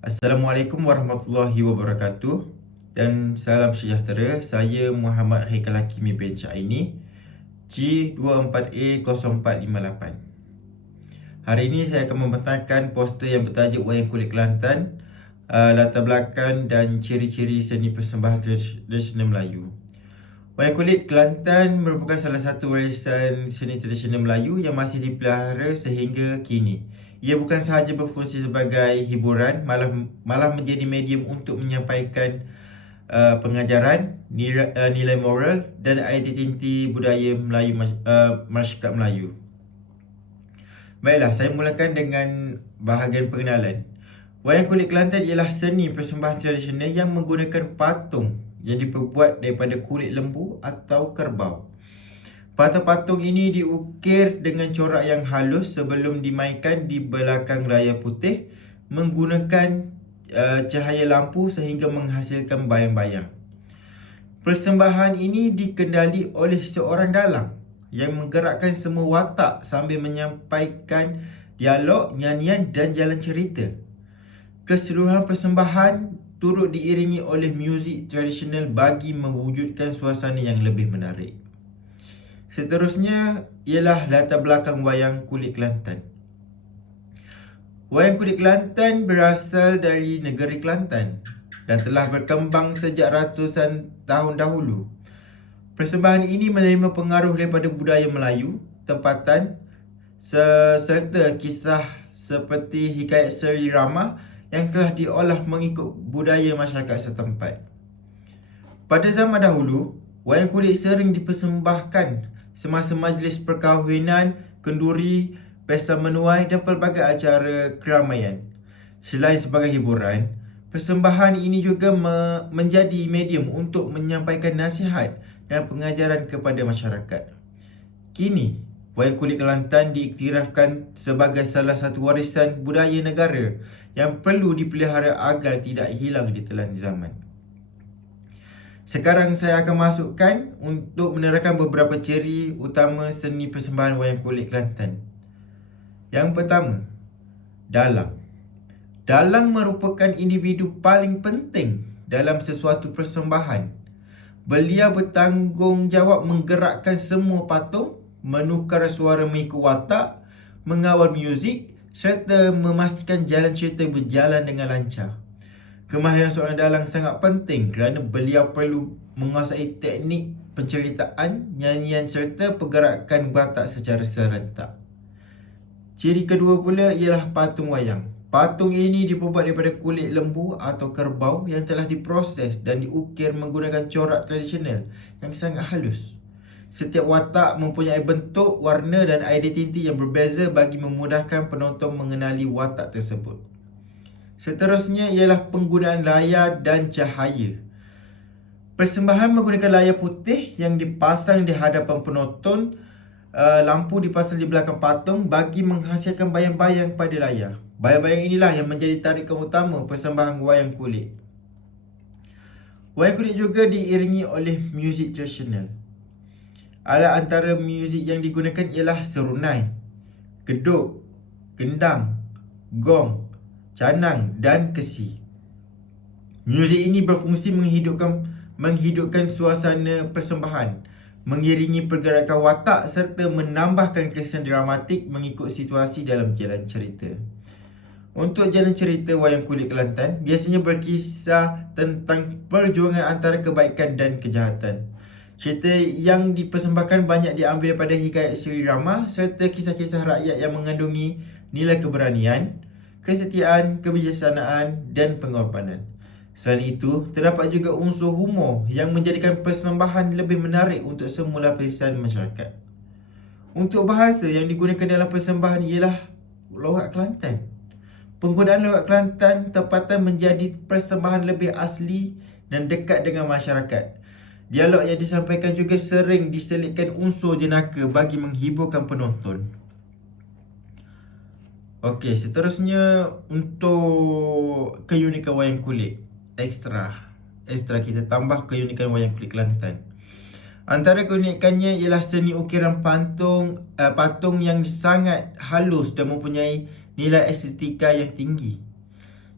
Assalamualaikum warahmatullahi wabarakatuh dan salam sejahtera. Saya Muhammad Haikal Hakimi bin Syahini, G24A0458. Hari ini saya akan membentangkan poster yang bertajuk Wayang Kulit Kelantan, latar belakang dan ciri-ciri seni persembahan tradisional Melayu. Wayang Kulit Kelantan merupakan salah satu warisan seni tradisional Melayu yang masih dipelihara sehingga kini. Ia bukan sahaja berfungsi sebagai hiburan, malah menjadi medium untuk menyampaikan pengajaran, nilai moral dan identiti budaya Melayu, masyarakat Melayu. Baiklah, saya mulakan dengan bahagian pengenalan. Wayang Kulit Kelantan ialah seni persembahan tradisional yang menggunakan patung yang diperbuat daripada kulit lembu atau kerbau. Patung-patung ini diukir dengan corak yang halus sebelum dimainkan di belakang layar putih menggunakan cahaya lampu sehingga menghasilkan bayang-bayang. Persembahan ini dikendali oleh seorang dalang yang menggerakkan semua watak sambil menyampaikan dialog, nyanyian dan jalan cerita. Keseluruhan persembahan turut diiringi oleh muzik tradisional bagi mewujudkan suasana yang lebih menarik. Seterusnya ialah latar belakang Wayang Kulit Kelantan. Wayang Kulit Kelantan berasal dari negeri Kelantan dan telah berkembang sejak ratusan tahun dahulu. Persembahan ini menerima pengaruh daripada budaya Melayu, tempatan serta kisah seperti hikayat Seri Rama yang telah diolah mengikut budaya masyarakat setempat. Pada zaman dahulu, wayang kulit sering dipersembahkan semasa majlis perkahwinan, kenduri, pesta menuai dan pelbagai acara keramaian. Selain sebagai hiburan, persembahan ini juga menjadi medium untuk menyampaikan nasihat dan pengajaran kepada masyarakat. Kini, Wayang Kulit Kelantan diiktirafkan sebagai salah satu warisan budaya negara yang perlu dipelihara agar tidak hilang di telan zaman. Sekarang saya akan masukkan untuk menerangkan beberapa ciri utama seni persembahan Wayang Kulit Kelantan. Yang pertama, dalang. Dalang merupakan individu paling penting dalam sesuatu persembahan. Beliau bertanggungjawab menggerakkan semua patung, menukar suara mengikut watak, mengawal muzik serta memastikan jalan cerita berjalan dengan lancar. Kemahiran seorang dalang sangat penting kerana beliau perlu menguasai teknik penceritaan, nyanyian serta pergerakan watak secara serentak. Ciri kedua pula ialah patung wayang. Patung ini diperbuat daripada kulit lembu atau kerbau yang telah diproses dan diukir menggunakan corak tradisional yang sangat halus. Setiap watak mempunyai bentuk, warna dan identiti yang berbeza bagi memudahkan penonton mengenali watak tersebut. Seterusnya ialah penggunaan layar dan cahaya. Persembahan menggunakan layar putih yang dipasang di hadapan penonton. Lampu dipasang di belakang patung bagi menghasilkan bayang-bayang pada layar. Bayang-bayang inilah yang menjadi tarikan utama persembahan wayang kulit. Wayang kulit juga diiringi oleh muzik tradisional. Alat antara muzik yang digunakan ialah serunai, geduk, gendang, gong, canang dan kesi. Muzik ini berfungsi menghidupkan suasana persembahan, mengiringi pergerakan watak serta menambahkan kesan dramatik mengikut situasi dalam jalan cerita. Untuk jalan cerita Wayang Kulit Kelantan biasanya berkisah tentang perjuangan antara kebaikan dan kejahatan. Cerita yang dipersembahkan banyak diambil daripada hikayat Seri Rama serta kisah-kisah rakyat yang mengandungi nilai keberanian, kesetiaan, kebijaksanaan dan pengorbanan. Selain itu, terdapat juga unsur humor yang menjadikan persembahan lebih menarik untuk semua lapisan masyarakat. Untuk bahasa yang digunakan dalam persembahan ialah logat Kelantan. Penggunaan logat Kelantan tempatan menjadi persembahan lebih asli dan dekat dengan masyarakat. Dialog yang disampaikan juga sering diselitkan unsur jenaka bagi menghiburkan penonton. Okey, seterusnya untuk keunikan wayang kulit. Ekstra kita tambah keunikan wayang kulit Kelantan. Antara keunikannya ialah seni ukiran patung yang sangat halus dan mempunyai nilai estetika yang tinggi.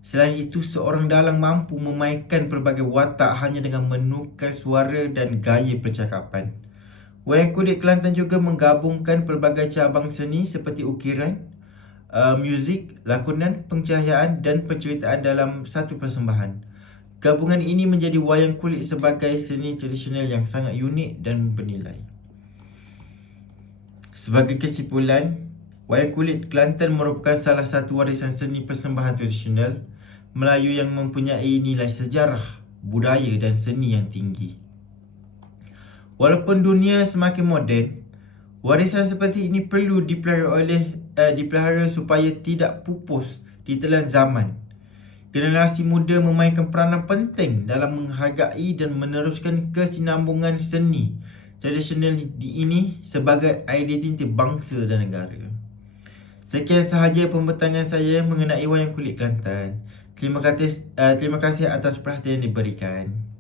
Selain itu, seorang dalang mampu memainkan pelbagai watak hanya dengan menukar suara dan gaya percakapan. Wayang kulit Kelantan juga menggabungkan pelbagai cabang seni seperti ukiran, muzik, lakonan, pencahayaan dan penceritaan dalam satu persembahan. Gabungan ini menjadi wayang kulit sebagai seni tradisional yang sangat unik dan bernilai. Sebagai kesimpulan, wayang kulit Kelantan merupakan salah satu warisan seni persembahan tradisional Melayu yang mempunyai nilai sejarah, budaya dan seni yang tinggi. Walaupun dunia semakin moden, warisan seperti ini perlu dipelihara supaya tidak pupus di telan zaman. Generasi muda memainkan peranan penting dalam menghargai dan meneruskan kesinambungan seni tradisional ini sebagai identiti bangsa dan negara. Sekian sahaja pembentangan saya mengenai wayang kulit Kelantan. Terima kasih atas perhatian yang diberikan.